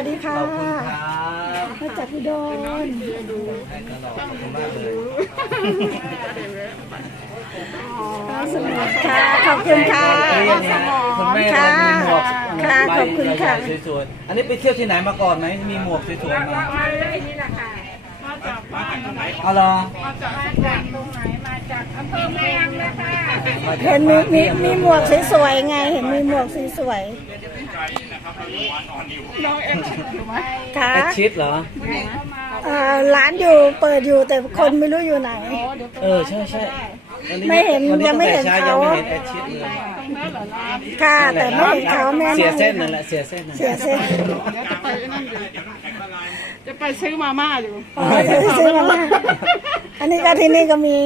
วัสดีค่ะ ขอบคุณครับมาจากอุดรให้ตลอดขอบคุณมากเลยสมุทรค่ะ ขอบคุณค่ะนี่นะคุณแม่เรามีหมวกค่ะขอบคุณค่ะ ใบใหญ่ๆสวยๆอันนี้ไปเที่ยวที่ไหนมาก่อนไหมมีหมวกสวยๆมามาเลยนี่แหละค่ะ มาจากบ้านนะคะเอาเหรอมาจากมาจากตรงไหน มาจากอำเภอเมืองนะคะ มาจากเห็นมีมีมีหมวกสวยๆไง เห็นมีหมวกสวยน้องเอ็กซ์ถูกไหมๆ ค่ะแอดชิดเหรอ เอ่อร้านอยู่เปิดอยู่แต่คนไม่รู้อยู่ไหน เออใช่ใช่วันนี้ไม่เห็นวันนี้ยังไม่เห็นตั้แต่ช้เขา ยังไม่เห็นแอดชิดเลยตรงนั้นเหรอร้านค่ะ แต่ไม่เห็นเขาแม่เสียนั่งเส้นนั่นแหละเสียเส้นนั่นแหเสียละเส้นเดี๋ยวจะไปนั่นอยู่จะไปซื้อมาม่าอยู่อ๋อซื้อมาม่าอันนี้ก็ที่นี่ก็มี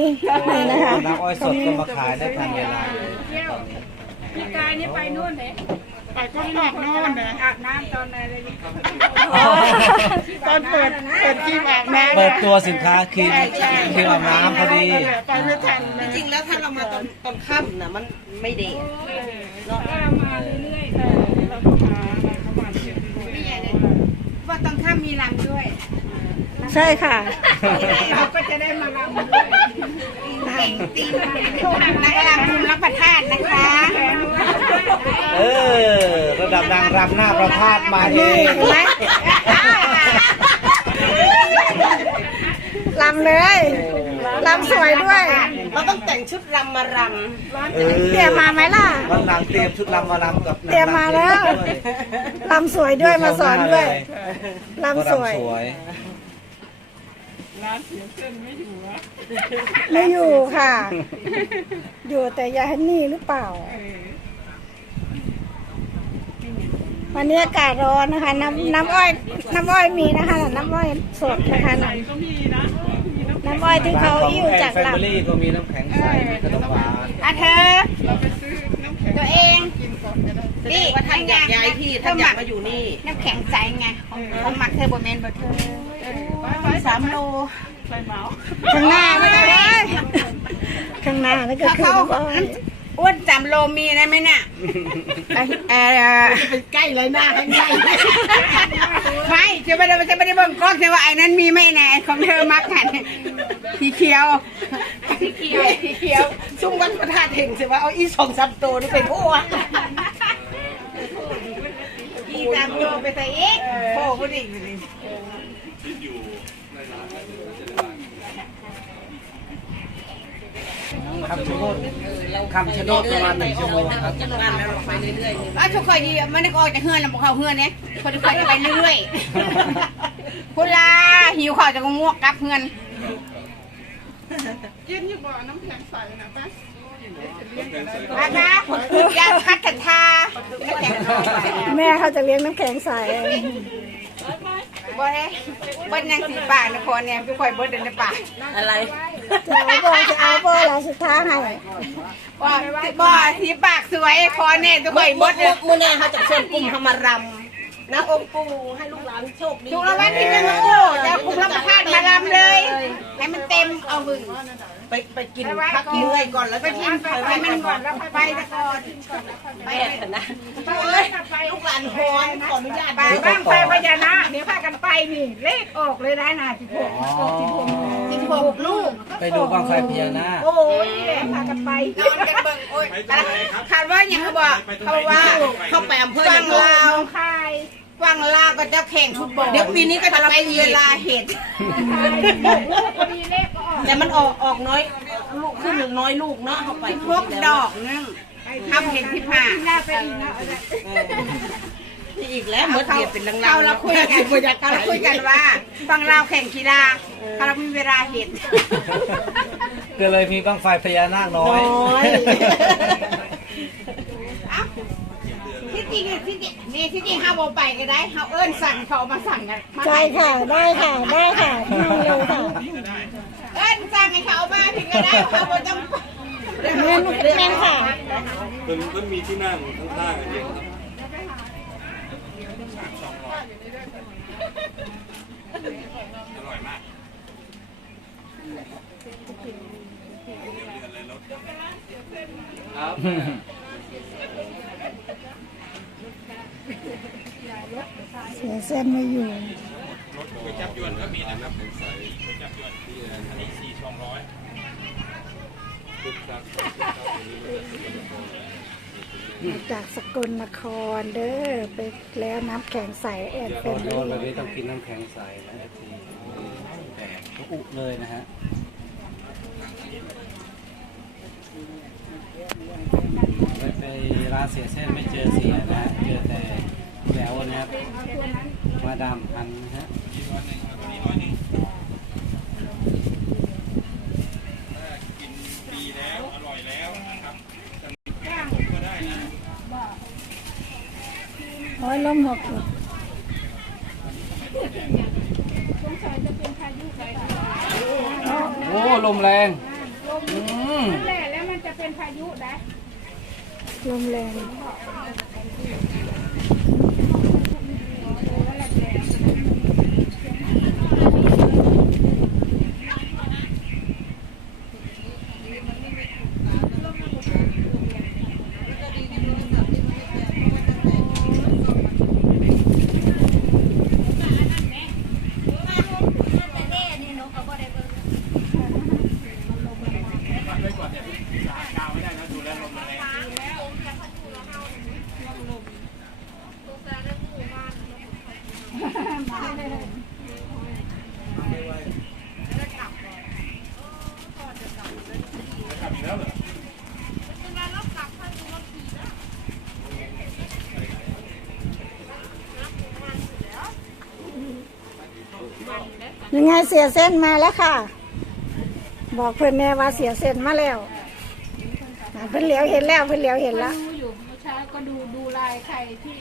นี่นะคะน้ำอ้อยสดก็มาขายได้ทันเวลาเลยพี่กายนี่ไปนู่นเลย ไปก็นอกนู่นเลยอาบน้ำตอนไหนเลยนี่อ๋อตอนเปิดเปิดครีมอาบน้ำเปิดตัวสินค้าครีมครีมอาบน้ำพอดีไปไม่ทันเลยจริงๆแล้วถ้าเรามาตอนตอนค่ำนะมันไม่เดทเรามาเรื่อยๆเราก็มาเราก็มาเรื่อยๆว่าตอนค่ำมีรำด้วย ใช่ค่ะเราก็จะได้มารำด้วย ตีนักรำภูมิรับประทานนะคะเออ ระดับนางรำหน้าประพาสมาเองเห็นไหมลำเลยลำสวยด้วย เราต้องแต่งชุดรำมารเออเตรียมมาไหมล่ะ วันหลังเตรียมชุดรำมารำกับนงเตรียมมาแล้วด้วยลำสวยด้วยมาสอนด้วยก็ลำสวยรำสวย ร้านเสียเส้นไม่อยู่อะไม่อยู่ค่ะ อยู่แต่ยายฮันนี่หรือเปล่าวันนี้อากาศร้อนนะคะ น้ำน้ำอ้อย น้ำอ้อยมีนะคะน้ำอ้อยสดนะคะน้ก็มีนะมีน้ำำน้ำอ้อยที่เขาร้นของอิ่วแอนจากแฟลมิลี่ก็มีน้ำแข็งใสมีขนมหวานอะเธอ เราไปซื้อน้ำแข็งตัวเอง กินก่อนก็ได้นี่ว่าท่านอยากย้ายที่ท่านอยากมาอยู่นี่ น้ำแข็งใจไงของหมักเทอร์โบแมนบเธอ สามโลไปเหมาข้างหน้านั่นก็ได้ข้างหน้านั่นก็คือเขาน้ำอ้อยอ้วนจำโลมีได้ไหมเนี่ยเออไปใกล้เลยหน้าให้ใกล้ไม่จะไม่ได้จะไม่ได้เบิ่งกล้องแต่ว่าไอ้นั้นมีไหมแน่ของเธอมักกันสีเขียวสีเขียวสีเขียวซุ่มกันประทานเห็นสิว่าเอาอีสองสามตัวนี่เป็นผู้วะอีสามโลไปใส่อีกโอ้โหดิ คำชะโนดคำชะโนดประมาณหนึ่งชั่วโมงครับบ้านแล้วเราไปเรื่อยๆอ้าวทุกคนดีมันได้ออกจากเฮือนแล้วบอกเขาเฮือนเนี่ยคนทุกคนไปเรื่อยๆคุณลาหิวข้าวจะก็ง่วงกลับเฮือนกินอยู่บ่อน้ำแข็งใสนะป้านะคะยาพัฒทาแม่เขาจะเลี้ยงน้ำแข็งใส บ่ได้บ่ยังสีปากนะคนเนี่ยพี่คอยบ่เดินในปากๆอะไรจะเอาโบจะเอาโบแล้วสุดท้ายให้บ่บ่สีปากสวยคอเนี่ยทุกคนบ่มุกเดินมือแน่เขาจะเชิญกลุ่มเขามารำนะองค์ปู่ให้ลูกหลานโชคดีถูกรางวัลที่หนึ่งโอ้จะคุมรับประทานมาลำเลยให้มันเต็ มเอาบึงไปไปกินพักเมื่อยก่อนแล้วไปกินไปไปมันก่อนแล้วไปตะกอนไปเถอะนะเอ้ยลูกหลานฮอนขออนุญาตไปบ้างไฟพญานาคเดี๋ยวพากันไปนี่เลขออกเลยนะน่ะสิบหกออกสิบหกสิบหกลูกไปดูบ้างไฟพญานาคโอ้ยนี่แหละพากันไปนอนกันเบิ่งโอ้ยคาดว่าอย่างเขาบอกเขาว่าเข้าไปอำเภอฟัยังงลาวคายฟังลาวก็จะแข่งฟุตบอลเดี๋ยวปีนี้ก็จะไปไปเวลาเห็ดพอดีเลขก็ออก แต่มันออกออกน้อยลูกขึ้นหนึ่งน้อยลูกเนาะเข้าไปพวกดอกนึงทำเห็นที่ผ่าหน้าไปอีกนะนี่อีกแล้วเมื่อเทียบเป็นลังๆเราเราคุยกันเราคุยกันว่าฟังลาวแข่งกีฬาเรามีเวลาเห็ดก็เลยมีบ้างไฟพญานาคน้อยน้อยที่จริงที่จริงนี่ที่จริงห้าโมไปก็ได้เขาเอิ้นสั่งเขามาสั่งกันมาใช่ค่ะได้ค่ะได้ค่ะนั่งเลยค่ะ เอิ้นสั่งให้เขามาถึงก็ได้เขาบ่ต้องแม่นแม่นค่ะ มันมันมีที่นั่งข้างๆกันเองครับคเสียเส้นไม่อยู่ ไปจับยวนก็มีนะครับแข็งใสไปจับยวนที่อันนี้สี่ช่องร้อยปุ๊บครับมาจากสกลนครเด้อไปแล้วน้ำแข็งใสแอนเป็นโดนแบบนี้ต้องกินน้ำแข็งใสนะทีแตกอุเลยนะฮะไปไปร้านเสียเส้นไม่เจอเสียนะเจอแต่ แหววนะครับ มาดามพันนะฮะโอ้ยลมหกอยู่โอ้ลมแรงอืมแหละแล้วมันจะเป็นพายุได้ลมแรง Yeah. ยังไงเสียเส้นมาแล้วค่ะ บอกเพื่อนแน่ว่าเสียเส้นมาแล้วเพื่อนเหลียวเห็นแล้วเพื่อนเหลียวเห็นแล้ว ดูอยู่เมื่อเช้าก็ดูดูลายใครที่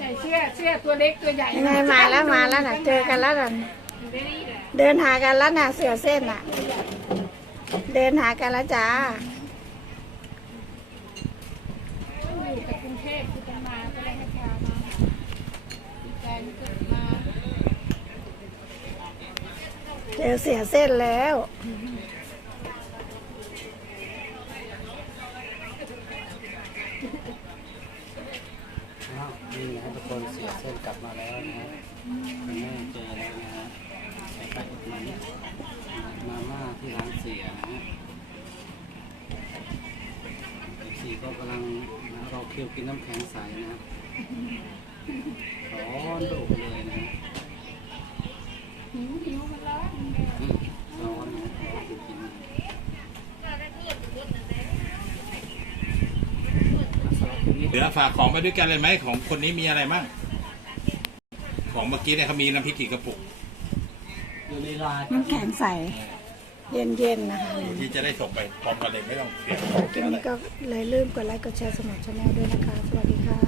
ใส่เสื้อเสื้อตัวเล็กตัวใหญ่ยังไงมาแล้วมาแล้วน่ะ เจอกันแล้วน่ะเดินหากันแล้วน่ะเสียเส้นน่ะ เดินหากันแล้วจ้าอยู่แต่กรุงเทพคือจะมาก็เลยให้พามาดีใจที่เกิดมา เจอเสียเส้นแล้ว อ้าว นี่นะฮะทุกคนเสียเส้นกลับมาแล้วนะฮะคุณแม่เจอแล้วนะฮะไปไปอุดหนุนมาม่าที่ร้านเสียนะฮะสี่ก็กำลังนะรอคิวกินน้ำแข็งใสนะครับร้อนดุเลยนะฮะหิวหิวมันร้อนอืมร้อนนะร้อนจริงๆนะสำหรับคลิปนี้ เหลือฝากของไปด้วยกันเลยไหมของคนนี้มีอะไรมั่งของเมื่อกี้เนี่ยเขามีน้ำพริกกี่กระปุกอยู่ในไลน์น้ำแข็งใส เย็นๆนะคะที่จะได้ส่งไปพร้อมกันเลยไม่ต้องเสียคลิปนี้ก็เลยลืมกดไลค์กดแชร์สมัครชาแนลด้วยนะคะ สวัสดีค่ะ